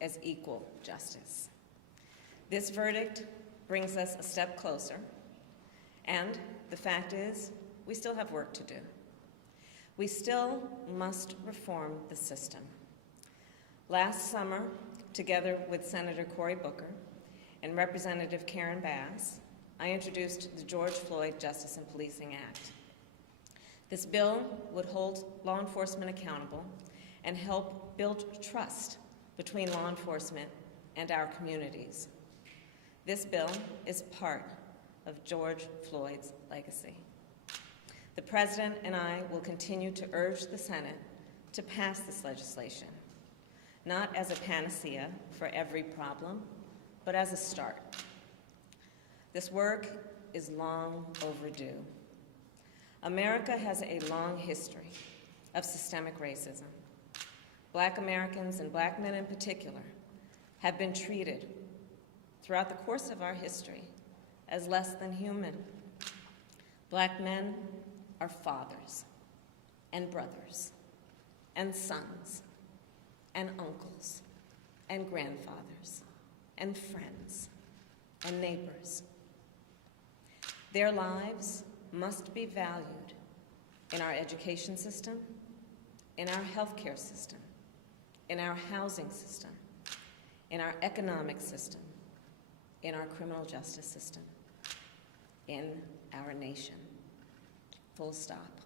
as equal justice. This verdict brings us a step closer, and the fact is, we still have work to do. We still must reform the system. Last summer, together with Senator Cory Booker and Representative Karen Bass, I introduced the George Floyd Justice and Policing Act. This bill would hold law enforcement accountable and help build trust between law enforcement and our communities. This bill is part of George Floyd's legacy. The President and I will continue to urge the Senate to pass this legislation, not as a panacea for every problem, but as a start. This work is long overdue. America has a long history of systemic racism. Black Americans, and Black men in particular, have been treated throughout the course of our history as less than human. Black men are fathers and brothers and sons and uncles and grandfathers and friends and neighbors. Their lives must be valued in our education system, in our healthcare system, in our housing system, in our economic system, in our criminal justice system, in our nation. Full stop.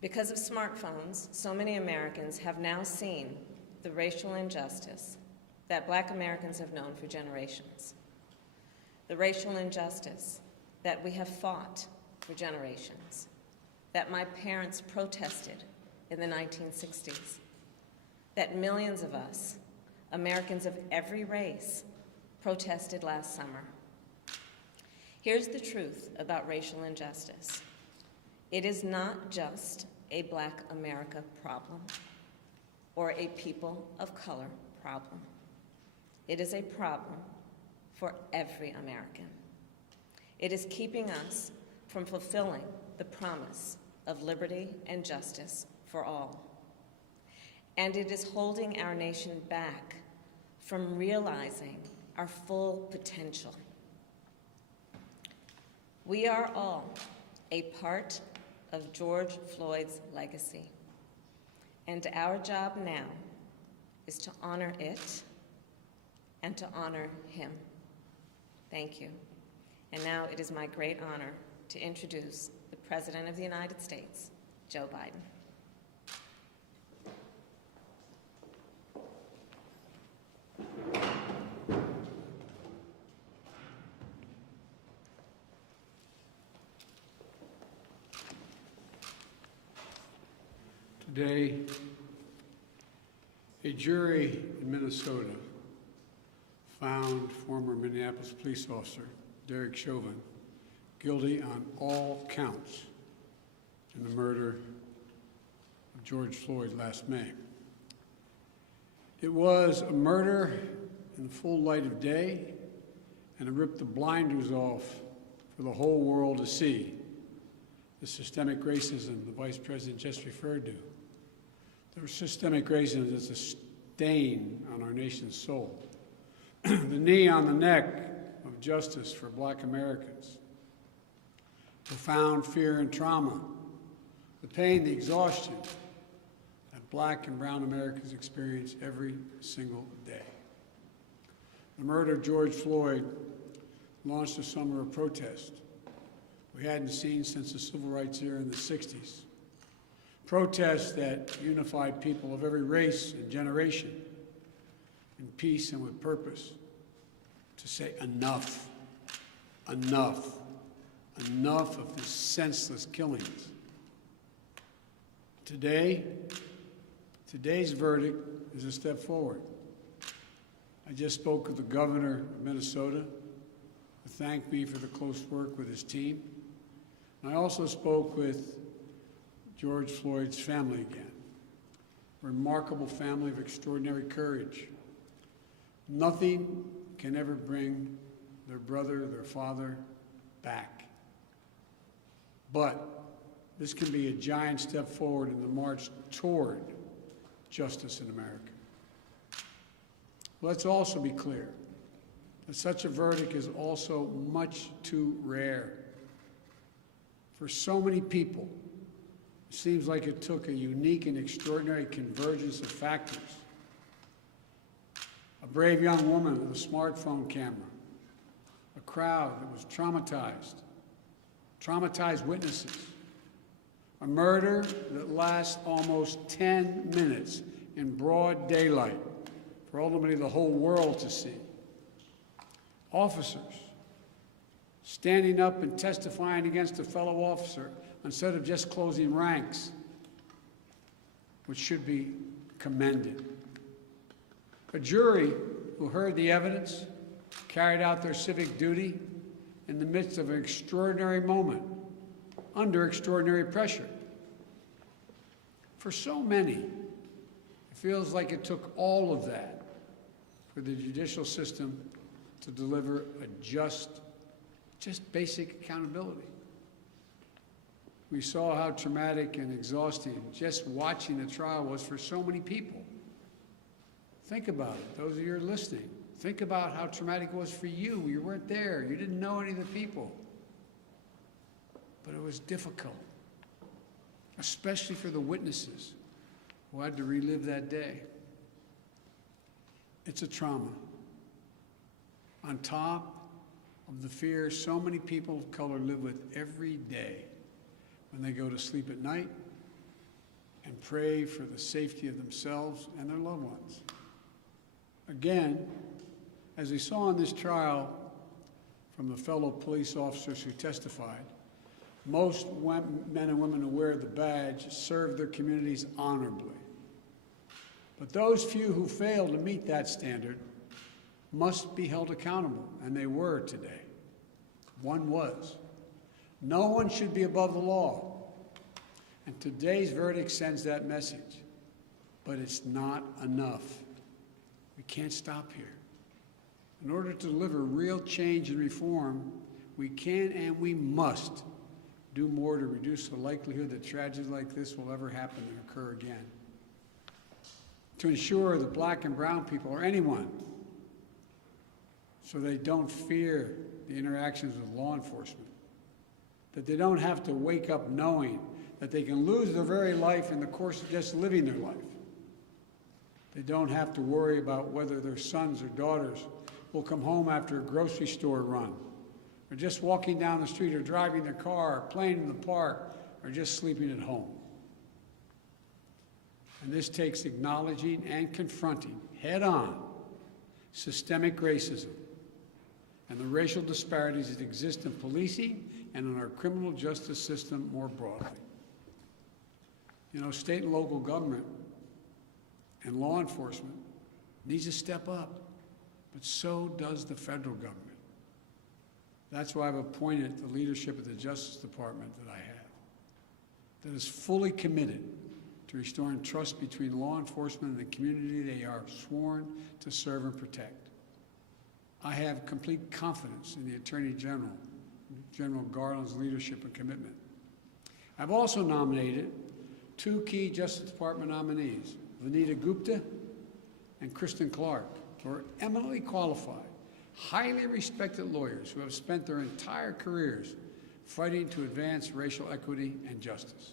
Because of smartphones, so many Americans have now seen the racial injustice that Black Americans have known for generations. The racial injustice that we have fought for generations, that my parents protested in the 1960s, that millions of us, Americans of every race, protested last summer. Here's the truth about racial injustice. It is not just a Black America problem or a people of color problem. It is a problem for every American. It is keeping us from fulfilling the promise of liberty and justice for all. And it is holding our nation back from realizing our full potential. We are all a part of George Floyd's legacy, and our job now is to honor it and to honor him. Thank you. And now it is my great honor to introduce the President of the United States, Joe Biden. Today, a jury in Minnesota found former Minneapolis police officer Derek Chauvin guilty on all counts in the murder of George Floyd last May. It was a murder in the full light of day, and it ripped the blinders off for the whole world to see the systemic racism the Vice President just referred to. The systemic racism is a stain on our nation's soul. The knee on the neck of justice for Black Americans. Profound fear and trauma. The pain, the exhaustion that Black and brown Americans experience every single day. The murder of George Floyd launched a summer of protest we hadn't seen since the civil rights era in the 60s. Protests that unified people of every race and generation in peace and with purpose to say enough, enough, enough of these senseless killings. Today's verdict is a step forward. I just spoke with the governor of Minnesota, who thanked me for the close work with his team. And I also spoke with George Floyd's family again. A remarkable family of extraordinary courage. Nothing can ever bring their brother, their father, back. But this can be a giant step forward in the march toward justice in America. Let's also be clear that such a verdict is also much too rare. For so many people, it seems like it took a unique and extraordinary convergence of factors. A brave young woman with a smartphone camera, a crowd that was traumatized witnesses, a murder that lasts almost 10 minutes in broad daylight for ultimately the whole world to see. Officers standing up and testifying against a fellow officer instead of just closing ranks, which should be commended. A jury who heard the evidence, carried out their civic duty in the midst of an extraordinary moment, under extraordinary pressure. For so many, it feels like it took all of that for the judicial system to deliver a just basic accountability. We saw how traumatic and exhausting just watching the trial was for so many people. Think about it, those of you who are listening. Think about how traumatic it was for you. You weren't there. You didn't know any of the people. But it was difficult, especially for the witnesses who had to relive that day. It's a trauma. On top of the fear so many people of color live with every day when they go to sleep at night and pray for the safety of themselves and their loved ones. Again, as we saw in this trial from the fellow police officers who testified, most men and women who wear the badge serve their communities honorably. But those few who fail to meet that standard must be held accountable, and they were today. One was. No one should be above the law. And today's verdict sends that message. But it's not enough. We can't stop here. In order to deliver real change and reform, we can and we must do more to reduce the likelihood that tragedies like this will ever happen and occur again. To ensure that black and brown people, or anyone, so they don't fear the interactions with law enforcement, that they don't have to wake up knowing that they can lose their very life in the course of just living their life. They don't have to worry about whether their sons or daughters will come home after a grocery store run, or just walking down the street, or driving their car, or playing in the park, or just sleeping at home. And this takes acknowledging and confronting head-on systemic racism and the racial disparities that exist in policing and in our criminal justice system more broadly. You know, state and local government and law enforcement needs to step up, but so does the federal government. That's why I've appointed the leadership of the Justice Department that I have, that is fully committed to restoring trust between law enforcement and the community they are sworn to serve and protect. I have complete confidence in the Attorney General, General Garland's leadership and commitment. I've also nominated two key Justice Department nominees, Vanita Gupta and Kristen Clark, who are eminently qualified, highly respected lawyers who have spent their entire careers fighting to advance racial equity and justice.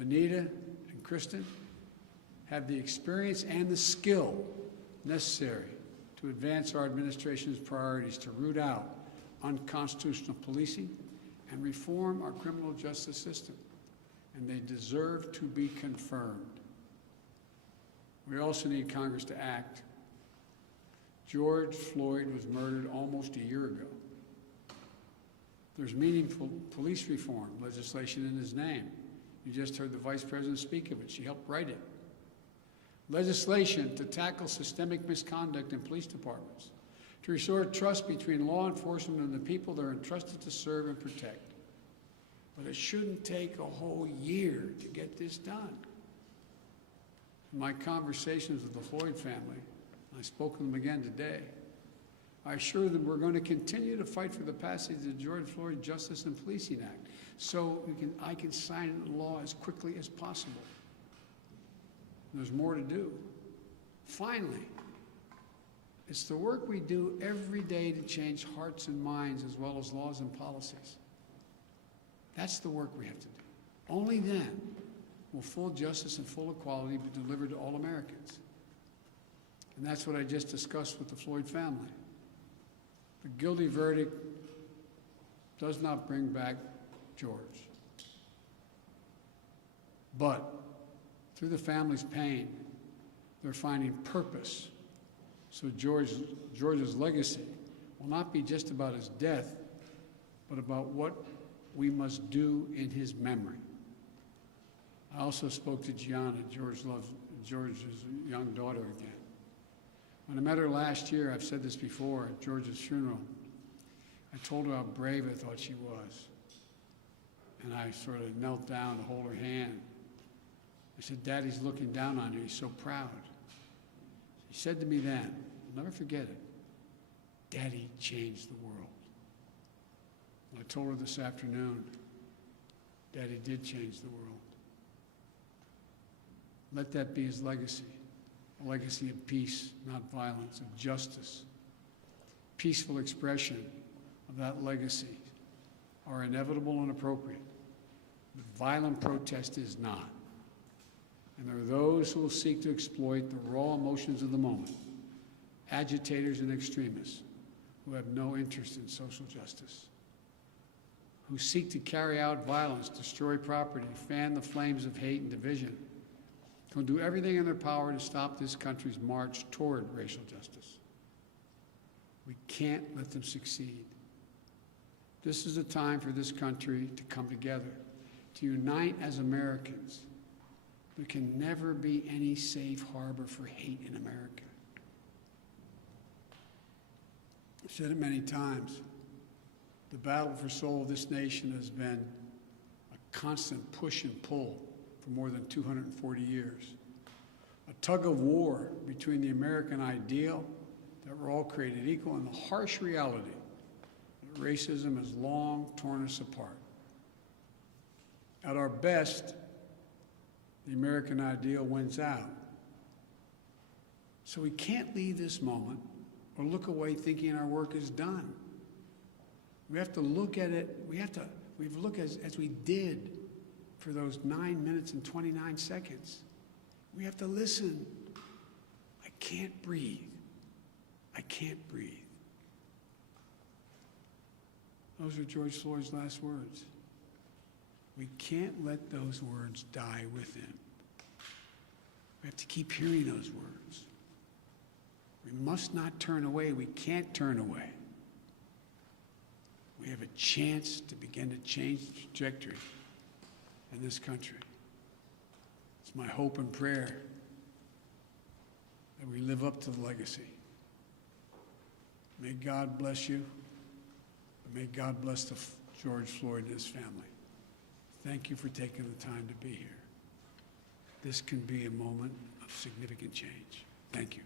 Vanita and Kristen have the experience and the skill necessary to advance our administration's priorities to root out unconstitutional policing and reform our criminal justice system, and they deserve to be confirmed. We also need Congress to act. George Floyd was murdered almost a year ago. There's meaningful police reform legislation in his name. You just heard the Vice President speak of it. She helped write it. Legislation to tackle systemic misconduct in police departments, to restore trust between law enforcement and the people they're entrusted to serve and protect. But it shouldn't take a whole year to get this done. In my conversations with the Floyd family, I spoke with them again today, I assure them we're going to continue to fight for the passage of the George Floyd Justice and Policing Act so I can sign it into law as quickly as possible. There's more to do. Finally, It's the work we do every day to change hearts and minds as well as laws and policies. That's the work we have to do. Only then will full justice and full equality be delivered to all Americans. And that's what I just discussed with the Floyd family. The guilty verdict does not bring back George. But through the family's pain, they're finding purpose. So George's legacy will not be just about his death, but about what we must do in his memory. I also spoke to Gianna, George's young daughter again. When I met her last year, I've said this before, at George's funeral, I told her how brave I thought she was. And I sort of knelt down to hold her hand. I said, Daddy's looking down on you, he's so proud. She said to me then, I'll never forget it, Daddy changed the world. And I told her this afternoon, Daddy did change the world. Let that be his legacy, a legacy of peace, not violence, of justice. Peaceful expression of that legacy are inevitable and appropriate, but violent protest is not. And there are those who will seek to exploit the raw emotions of the moment, agitators and extremists who have no interest in social justice, who seek to carry out violence, destroy property, fan the flames of hate and division, who will do everything in their power to stop this country's march toward racial justice. We can't let them succeed. This is a time for this country to come together, to unite as Americans. There can never be any safe harbor for hate in America. I've said it many times. The battle for soul of this nation has been a constant push and pull for more than 240 years. A tug of war between the American ideal that we're all created equal and the harsh reality that racism has long torn us apart. At our best, the American ideal wins out. So we can't leave this moment or look away thinking our work is done. We have to look at it, we have to look as we did for those 9 minutes and 29 seconds. We have to listen. I can't breathe. I can't breathe. Those are George Floyd's last words. We can't let those words die with him. We have to keep hearing those words. We must not turn away. We can't turn away. We have a chance to begin to change the trajectory in this country. It's my hope and prayer that we live up to the legacy. May God bless you, and may God bless George Floyd and his family. Thank you for taking the time to be here. This can be a moment of significant change. Thank you.